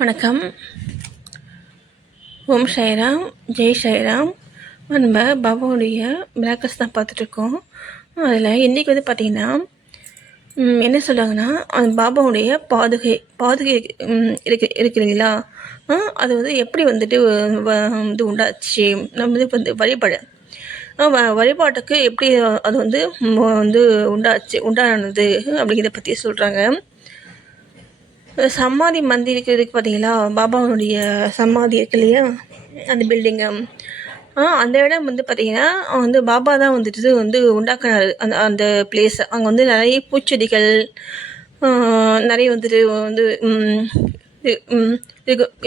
வணக்கம். ஓம் சாய்ராம், ஜெய் சாய்ராம். நம்ம பாபாவுடைய மிராக்கல்ஸ் தான் பார்த்துட்ருக்கோம். அதில் இன்றைக்கி பார்த்திங்கன்னா என்ன சொல்கிறாங்கன்னா, அந்த பாபாவுடைய பாதுகை இருக்கிறீங்களா, அது எப்படி உண்டாச்சு, நம்ம வழிபாட்டுக்கு எப்படி அது உண்டானது அப்படிங்கிறத பற்றி சொல்கிறாங்க. சமாதி மந்திர் இருக்கிறதுக்கு பார்த்தீங்களா, பாபாவுடைய சமாதி இருக்கு இல்லையா, அந்த பில்டிங்கு, அந்த இடம் பார்த்தீங்கன்னா பாபா தான் உண்டாக்குனார் அந்த அந்த பிளேஸை. அங்கே நிறைய பூச்செடிகள் நிறைய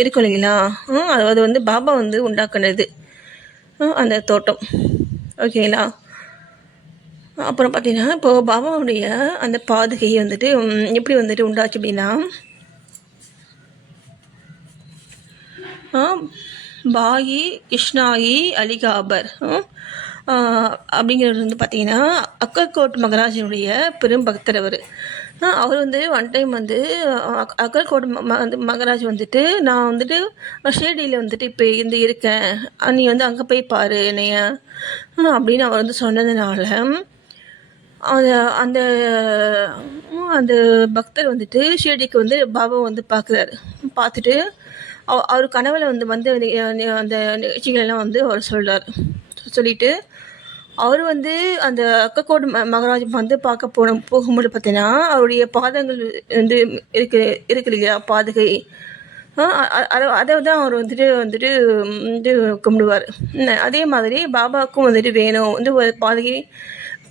இருக்கும் இல்லைங்களா, அது பாபா உண்டாக்குனது அந்த தோட்டம். ஓகேங்களா. அப்புறம் பார்த்தீங்கன்னா, இப்போது பாபாவுடைய அந்த பாதுகை எப்படி உண்டாச்சு அப்படின்னா, பாயி கிருஷ்ணாயி அலிகாபர் அப்படிங்கிறது பார்த்திங்கன்னா அக்கல்கோட் மகராஜனுடைய பெரும் பக்தர். அவர் ஒன் டைம் அக்கல்கோட் மகராஜ் நான் ஷேடியில் இப்போ இருக்கேன், நீ அங்கே போய் பாரு என்னைய அப்படின்னு அவர் சொன்னதுனால அந்த அந்த அந்த பக்தர் ஷேடிக்கு பாபா பார்க்குறாரு. பார்த்துட்டு அவர் கனவில் அந்த நிகழ்ச்சிகளெல்லாம் அவர் சொல்கிறார். சொல்லிவிட்டு அவர் அந்த அக்கக்கோடு மகராஜ் பார்க்க போகும்போது பார்த்தீங்கன்னா, அவருடைய பாதங்கள் இருக்கு இல்லையா, பாதுகை, அதை தான் அவர் கும்பிடுவார். அதே மாதிரி பாபாவுக்கும் வேணும்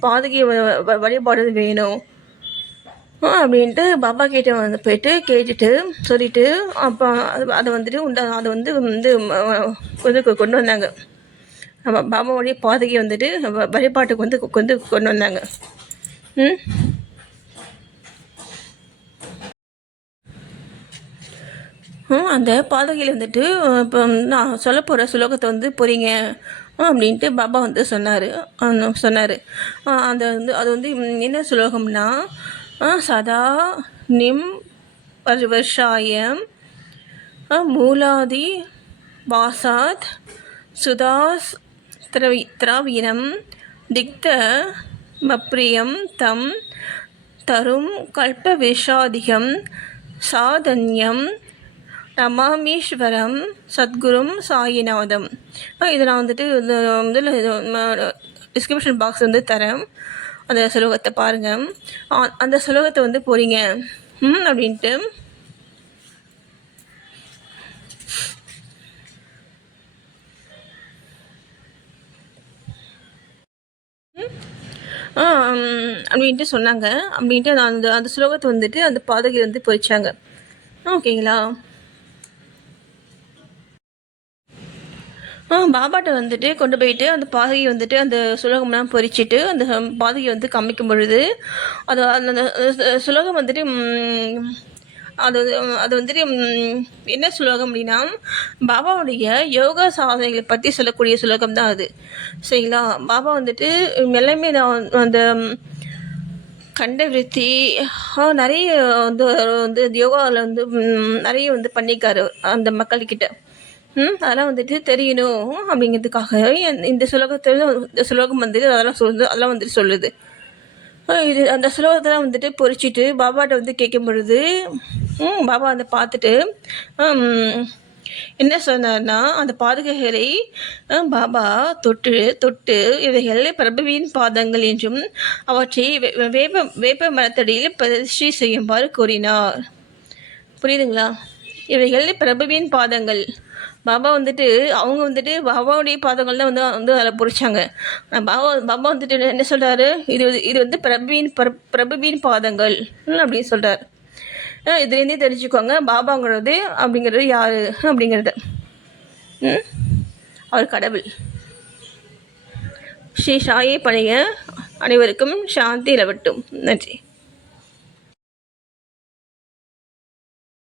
பாதுகை வழிபாடு வேணும் அப்படின்ட்டு பாபா கிட்ட போயிட்டு கேட்டுட்டு சொல்லிவிட்டு அப்போ அதை அதை கொண்டு வந்தாங்க. பாபாவுடைய பாதுகை வழிபாட்டுக்கு கொண்டு வந்தாங்க. அந்த பாதுகையில் இப்போ நான் சொல்ல போகிற சுலோகத்தை பொறிங்க அப்படின்ட்டு பாபா சொன்னார். அந்த அது என்ன சுலோகம்னா, சதா நிம் பர்வர்ஷாயம் மூலாதி வாசாத் சுதாஸ் திராவினம் திக்த மப்ரியம் தம் தரும் கல்ப விஷாதிகம் சாதன்யம் நமாமீஸ்வரம் சத்குரும் சாயிநாதம். இதை நான் டிஸ்கிரிப்ஷன் பாக்ஸ் தரேன். அந்த சுலோகத்தை பாருங்கள். அந்த சுலோகத்தை போறீங்க அப்படின்ட்டு அப்படின்ட்டு சொன்னாங்க. அப்படின்ட்டு அந்த அந்த சுலோகத்தை அந்த பாதகை பொறிச்சாங்க. ஓகேங்களா. பாபாட்ட கொண்டு போயிட்டு அந்த பாதகை அந்த சுலோகம்லாம் பொறிச்சிட்டு அந்த பாதகை காமிக்கும் பொழுது அது அந்த சுலோகம் அது அது என்ன சுலோகம் அப்படின்னா, பாபாவுடைய யோகா சாதனைகளை பற்றி சொல்லக்கூடிய சுலோகம் தான் அது. சரிங்களா. பாபா எல்லாமே அந்த கண்ட விருத்தி நிறைய யோகாவில் நிறைய பண்ணியிருக்காரு அந்த மக்கள்கிட்ட. அதெல்லாம் தெரியணும் அப்படிங்கிறதுக்காக இந்த சுலோகம் அதெல்லாம் சொல்லுது. இது அந்த சுலோகத்தெல்லாம் பொறிச்சிட்டு பாபாட்ட கேட்கும் பொழுது பாபா பார்த்துட்டு என்ன சொன்னார்னா, அந்த பாதுகைகளை பாபா தொட்டு இவைகள் பிரபுவின் பாதங்கள் என்றும் அவற்றை வேப்ப மரத்தடியில் பிரதிஷ்டை செய்யுமாறு கூறினார். புரியுதுங்களா. இவைகள் பிரபுவின் பாதங்கள். பாபா அவங்க பாபாவுடைய பாதங்கள் தான் அதில் பொறிச்சாங்க. பாபா என்ன சொல்கிறாரு, இது பிரபுவின் பாதங்கள் அப்படின்னு சொல்கிறார். இதுலேருந்தே தெரிஞ்சுக்கோங்க பாபாங்கிறது அப்படிங்கிறது யார் அப்படிங்கிறது. அவர் கடவுள். ஸ்ரீ சாயை பணிய அனைவருக்கும் சாந்தி நிலவட்டும். நன்றி.